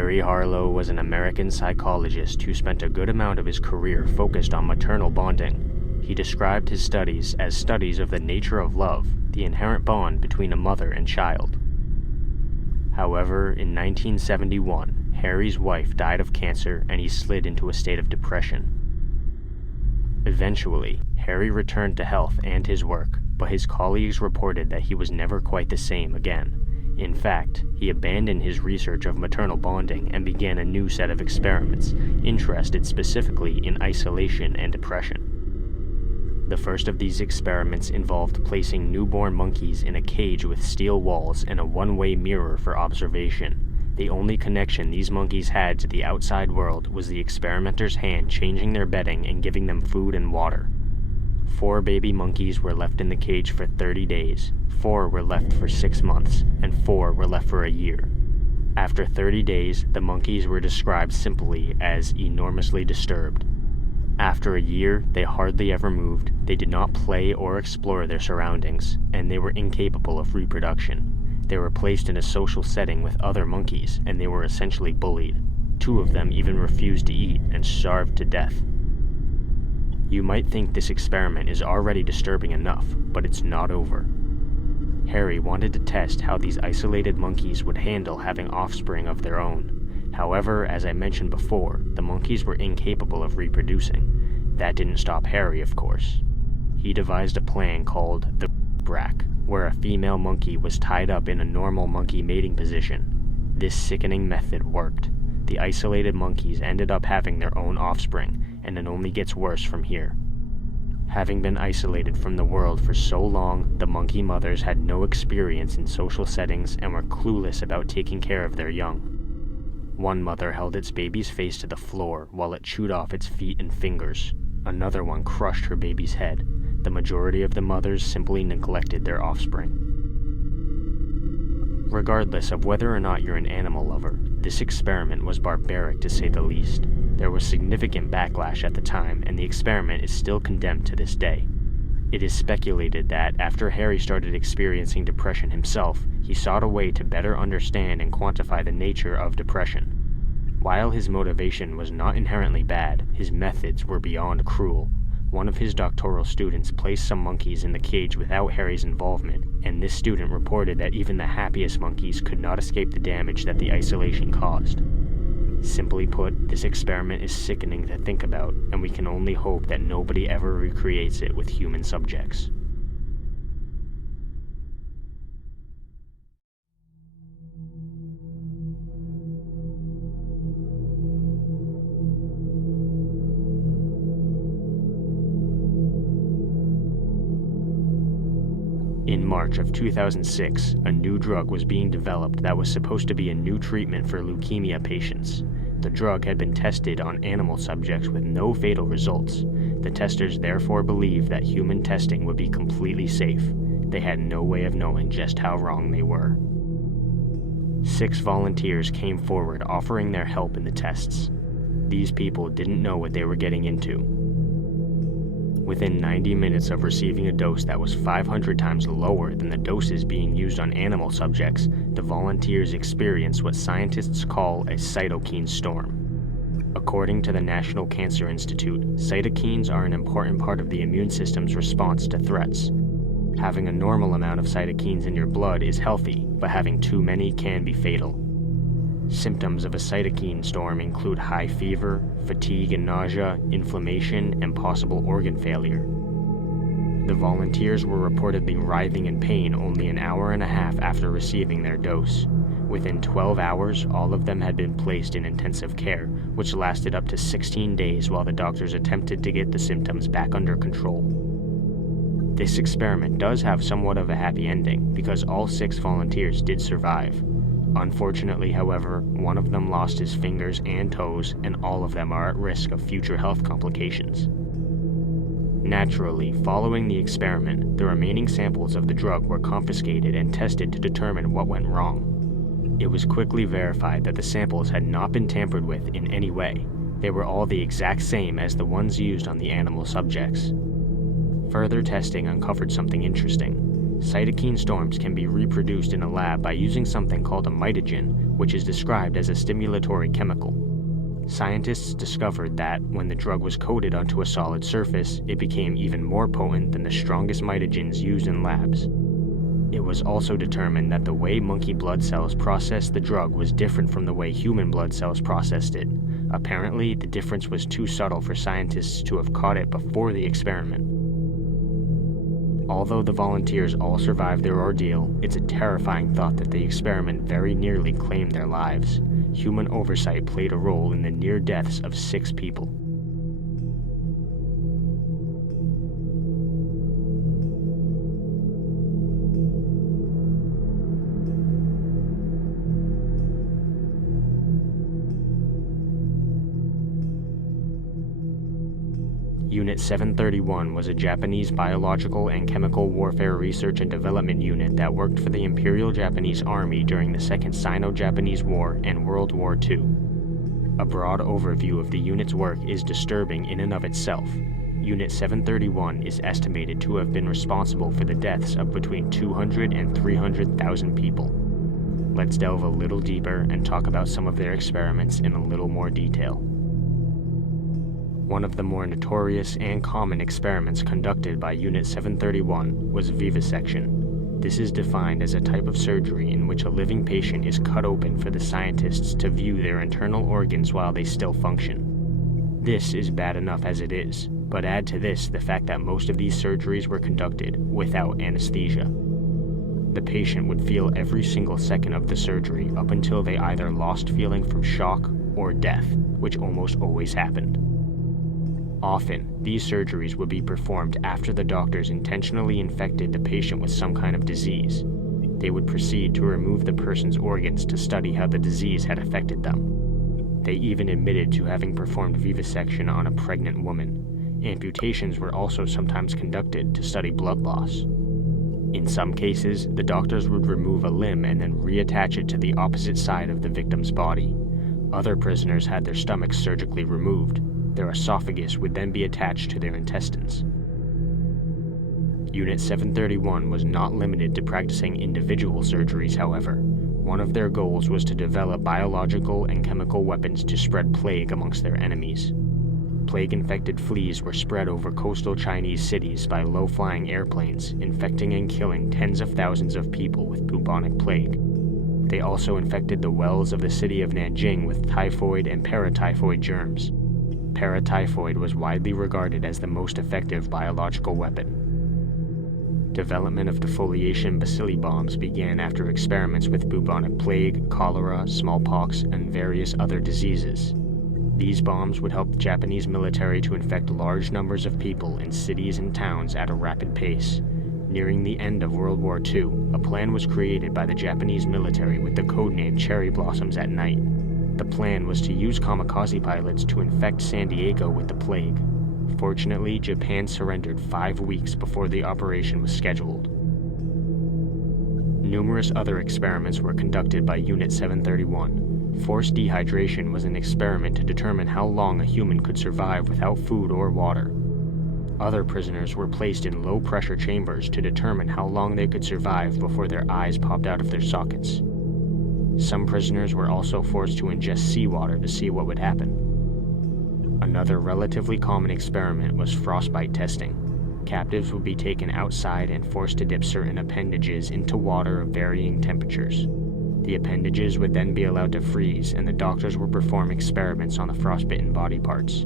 Harry Harlow was an American psychologist who spent a good amount of his career focused on maternal bonding. He described his studies as studies of the nature of love, the inherent bond between a mother and child. However, in 1971, Harry's wife died of cancer and he slid into a state of depression. Eventually, Harry returned to health and his work, but his colleagues reported that he was never quite the same again. In fact, he abandoned his research of maternal bonding and began a new set of experiments, interested specifically in isolation and depression. The first of these experiments involved placing newborn monkeys in a cage with steel walls and a one-way mirror for observation. The only connection these monkeys had to the outside world was the experimenter's hand changing their bedding and giving them food and water. 4 baby monkeys were left in the cage for 30 days, 4 were left for 6 months, and 4 were left for a year. After 30 days, the monkeys were described simply as enormously disturbed. After a year, they hardly ever moved, they did not play or explore their surroundings, and they were incapable of reproduction. They were placed in a social setting with other monkeys, and they were essentially bullied. 2 of them even refused to eat and starved to death. You might think this experiment is already disturbing enough, but it's not over. Harry wanted to test how these isolated monkeys would handle having offspring of their own. However, as I mentioned before, the monkeys were incapable of reproducing. That didn't stop Harry, of course. He devised a plan called the brack, where a female monkey was tied up in a normal monkey mating position. This sickening method worked. The isolated monkeys ended up having their own offspring, and it only gets worse from here. Having been isolated from the world for so long, the monkey mothers had no experience in social settings and were clueless about taking care of their young. One mother held its baby's face to the floor while it chewed off its feet and fingers. Another one crushed her baby's head. The majority of the mothers simply neglected their offspring. Regardless of whether or not you're an animal lover, this experiment was barbaric to say the least. There was significant backlash at the time, and the experiment is still condemned to this day. It is speculated that after Harry started experiencing depression himself, he sought a way to better understand and quantify the nature of depression. While his motivation was not inherently bad, his methods were beyond cruel. One of his doctoral students placed some monkeys in the cage without Harry's involvement, and this student reported that even the happiest monkeys could not escape the damage that the isolation caused. Simply put, this experiment is sickening to think about, and we can only hope that nobody ever recreates it with human subjects. In March of 2006, a new drug was being developed that was supposed to be a new treatment for leukemia patients. The drug had been tested on animal subjects with no fatal results. The testers therefore believed that human testing would be completely safe. They had no way of knowing just how wrong they were. 6 volunteers came forward offering their help in the tests. These people didn't know what they were getting into. Within 90 minutes of receiving a dose that was 500 times lower than the doses being used on animal subjects, the volunteers experienced what scientists call a cytokine storm. According to the National Cancer Institute, cytokines are an important part of the immune system's response to threats. Having a normal amount of cytokines in your blood is healthy, but having too many can be fatal. Symptoms of a cytokine storm include high fever, fatigue and nausea, inflammation, and possible organ failure. The volunteers were reportedly writhing in pain only an hour and a half after receiving their dose. Within 12 hours, all of them had been placed in intensive care, which lasted up to 16 days while the doctors attempted to get the symptoms back under control. This experiment does have somewhat of a happy ending because all 6 volunteers did survive. Unfortunately, however, one of them lost his fingers and toes, and all of them are at risk of future health complications. Naturally, following the experiment, the remaining samples of the drug were confiscated and tested to determine what went wrong. It was quickly verified that the samples had not been tampered with in any way. They were all the exact same as the ones used on the animal subjects. Further testing uncovered something interesting. Cytokine storms can be reproduced in a lab by using something called a mitogen, which is described as a stimulatory chemical. Scientists discovered that, when the drug was coated onto a solid surface, it became even more potent than the strongest mitogens used in labs. It was also determined that the way monkey blood cells processed the drug was different from the way human blood cells processed it. Apparently, the difference was too subtle for scientists to have caught it before the experiment. Although the volunteers all survived their ordeal, it's a terrifying thought that the experiment very nearly claimed their lives. Human oversight played a role in the near deaths of 6 people. Unit 731 was a Japanese biological and chemical warfare research and development unit that worked for the Imperial Japanese Army during the Second Sino-Japanese War and World War II. A broad overview of the unit's work is disturbing in and of itself. Unit 731 is estimated to have been responsible for the deaths of between 200 and 300,000 people. Let's delve a little deeper and talk about some of their experiments in a little more detail. One of the more notorious and common experiments conducted by Unit 731 was vivisection. This is defined as a type of surgery in which a living patient is cut open for the scientists to view their internal organs while they still function. This is bad enough as it is, but add to this the fact that most of these surgeries were conducted without anesthesia. The patient would feel every single second of the surgery up until they either lost feeling from shock or death, which almost always happened. Often, these surgeries would be performed after the doctors intentionally infected the patient with some kind of disease. They would proceed to remove the person's organs to study how the disease had affected them. They even admitted to having performed vivisection on a pregnant woman. Amputations were also sometimes conducted to study blood loss. In some cases, the doctors would remove a limb and then reattach it to the opposite side of the victim's body. Other prisoners had their stomachs surgically removed. Their esophagus would then be attached to their intestines. Unit 731 was not limited to practicing individual surgeries, however. One of their goals was to develop biological and chemical weapons to spread plague amongst their enemies. Plague-infected fleas were spread over coastal Chinese cities by low-flying airplanes, infecting and killing tens of thousands of people with bubonic plague. They also infected the wells of the city of Nanjing with typhoid and paratyphoid germs. Paratyphoid was widely regarded as the most effective biological weapon. Development of defoliation bacilli bombs began after experiments with bubonic plague, cholera, smallpox, and various other diseases. These bombs would help the Japanese military to infect large numbers of people in cities and towns at a rapid pace. Nearing the end of World War II, a plan was created by the Japanese military with the codename Cherry Blossoms at Night. The plan was to use kamikaze pilots to infect San Diego with the plague. Fortunately, Japan surrendered 5 weeks before the operation was scheduled. Numerous other experiments were conducted by Unit 731. Forced dehydration was an experiment to determine how long a human could survive without food or water. Other prisoners were placed in low-pressure chambers to determine how long they could survive before their eyes popped out of their sockets. Some prisoners were also forced to ingest seawater to see what would happen. Another relatively common experiment was frostbite testing. Captives would be taken outside and forced to dip certain appendages into water of varying temperatures. The appendages would then be allowed to freeze, and the doctors would perform experiments on the frostbitten body parts.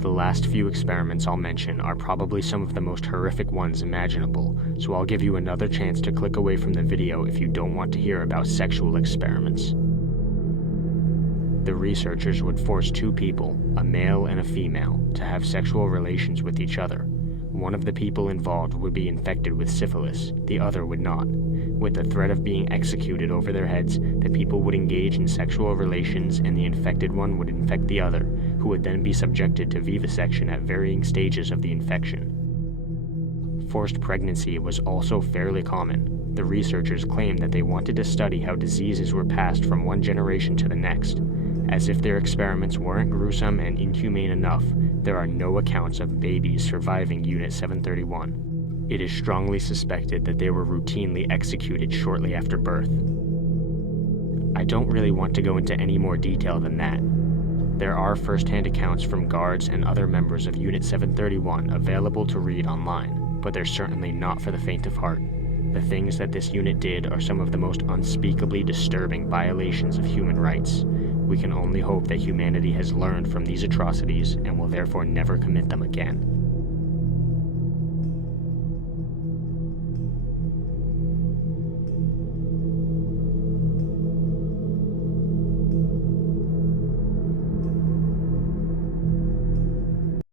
The last few experiments I'll mention are probably some of the most horrific ones imaginable, so I'll give you another chance to click away from the video if you don't want to hear about sexual experiments. The researchers would force 2 people, a male and a female, to have sexual relations with each other. One of the people involved would be infected with syphilis, the other would not. With the threat of being executed over their heads, the people would engage in sexual relations and the infected one would infect the other, who would then be subjected to vivisection at varying stages of the infection. Forced pregnancy was also fairly common. The researchers claimed that they wanted to study how diseases were passed from one generation to the next. As if their experiments weren't gruesome and inhumane enough, there are no accounts of babies surviving Unit 731. It is strongly suspected that they were routinely executed shortly after birth. I don't really want to go into any more detail than that. There are first-hand accounts from guards and other members of Unit 731 available to read online, but they're certainly not for the faint of heart. The things that this unit did are some of the most unspeakably disturbing violations of human rights. We can only hope that humanity has learned from these atrocities and will therefore never commit them again.